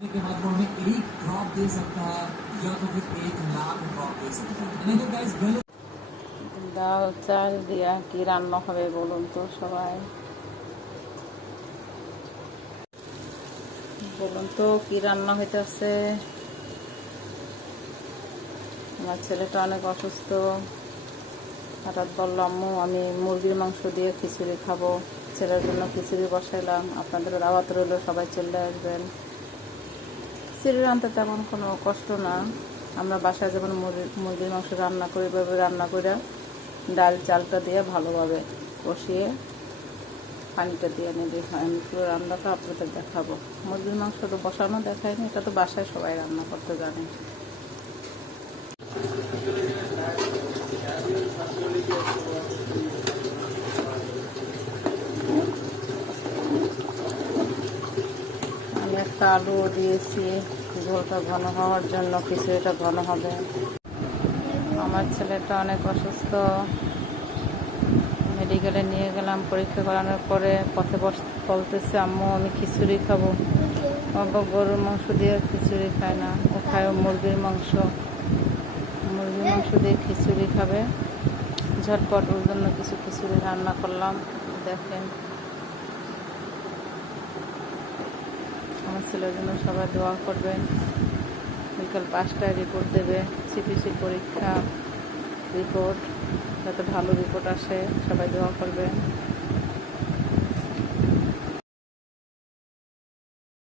के बाद वो हमें एक ड्रॉप दे सकता है या तो फिर एक लाख ड्रॉप दे सकता है नहीं तो गाइस गलत ডাল চাল দিয়া কি রান্না হবে বলুন তো সবাই বলুন তো কি রান্না হইতেছে আমার ছেলেটা অনেক অসুস্থ হঠাৎ বললো আম্মু আমি মুরগির মাংস দিয়ে খিচুড়ি খাবো ছেলের জন্য খিচুড়ি বসাইলাম আপনাদের দাওয়াত রইল সবাই চলে আসবেন খিচুড়ি রান্না তেমন কোনো কষ্ট না। আমরা বাসায় যেমন মুরগি- মুরগির মাংস রান্না করি, এভাবে রান্না করে ডাল চালটা দিয়ে ভালোভাবে কষিয়ে পানিটা দিয়ে হয় আমি পুরো রান্নাটা আপনাদের দেখাবো। মুরগির মাংস তো বসানো দেখায়নি, এটা তো বাসায় সবাই রান্না করতে জানে আমি একটা আলু দিয়েছি ঝোলটা ঘন হওয়ার জন্য খিচুড়িটা ঘন হবে। আমার ছেলেটা অনেক অসুস্থ। মেডিকেলে নিয়ে গেলাম, পরীক্ষা করানোর পরে পথে বস, বলতেছে, আম্মু, আমি খিচুড়ি খাব। বাবা গরুর মাংস দিয়ে খিচুড়ি খায় না। ও খায় মুরগির মাংস। মুরগির মাংস দিয়ে খিচুড়ি খাবে। ঝটপট ওর জন্য কিছু খিচুড়ি রান্না করলাম। দেখেন আমার ছেলের জন্য সবাই দোয়া করবেন। বিকাল পাঁচটায় রিপোর্ট দেবে সিপিসি পরীক্ষা রিপোর্ট যাতে ভালো রিপোর্ট আসে, সবাই দোয়া করবেন।